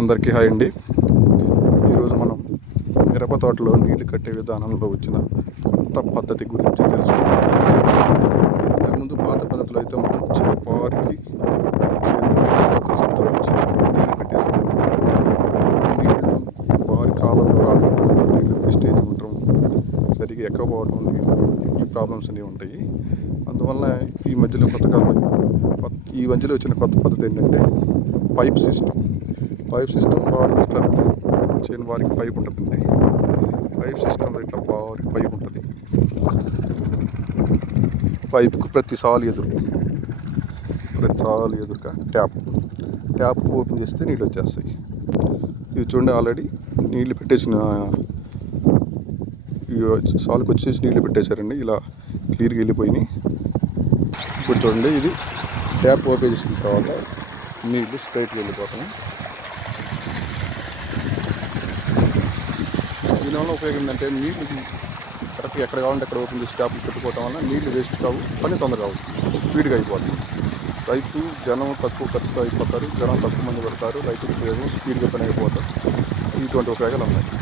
అందరికీ హాయ్ అండి. ఈరోజు మనం మిరప తోటలో నీళ్లు కట్టే విధానంలో వచ్చిన కొత్త పద్ధతి గురించి తెలుసుకుందాం. ఇంతకుముందు పాత పద్ధతిలో అయితే మనం పారికి తీసుకుంటూ వచ్చి నీళ్లు పెట్టేసేవాళ్ళం. నీళ్లు బారి కాలంలో రావడం వల్ల నీళ్లు వేస్టేజ్ ఉండటం, సరిగా ఎక్కకపోవడం, ఈ ప్రాబ్లమ్స్ అనేవి ఉంటాయి. అందువల్ల ఈ మధ్యలో వచ్చిన కొత్త పద్ధతి ఏంటంటే పైప్ సిస్టమ్. ఇట్లా చేయని వారికి పైప్ ఉంటుందండి. పైప్ సిస్టంలో ఇట్లా పైప్ ఉంటుంది. పైప్కి ప్రతి సాలు ఎదురుగా ట్యాప్ ఓపెన్ చేస్తే నీళ్ళు వచ్చేస్తాయి. ఇది చూడండి, ఆల్రెడీ నీళ్ళు పెట్టేసిన సాలుకి వచ్చేసి నీళ్ళు పెట్టేశారండి. ఇలా క్లియర్గా వెళ్ళిపోయినాయి. ఇప్పుడు చూడండి, ఇది ట్యాప్ ఓపెన్ చేసిన తర్వాత నీళ్ళు స్ట్రైట్గా వెళ్ళిపోతాయి. దీనివల్ల ఉపయోగం ఏంటంటే నీళ్ళు కరెక్ట్గా ఎక్కడ కావాలంటే అక్కడ ఓపెన్ చేసి ట్యాప్లు పెట్టుకోవడం వల్ల నీళ్ళు వేస్ట్ కావు, పని తొందరగా అవుతుంది, స్పీడ్గా అయిపోతుంది. రైతు జనం తక్కువ ఖర్చుతో అయిపోతారు, జనం తక్కువ మంది పడతారు, రైతుకు ఉపయోగం, స్పీడ్గా పని అయిపోతారు. ఇటువంటి ఉపయోగాలు ఉన్నాయి.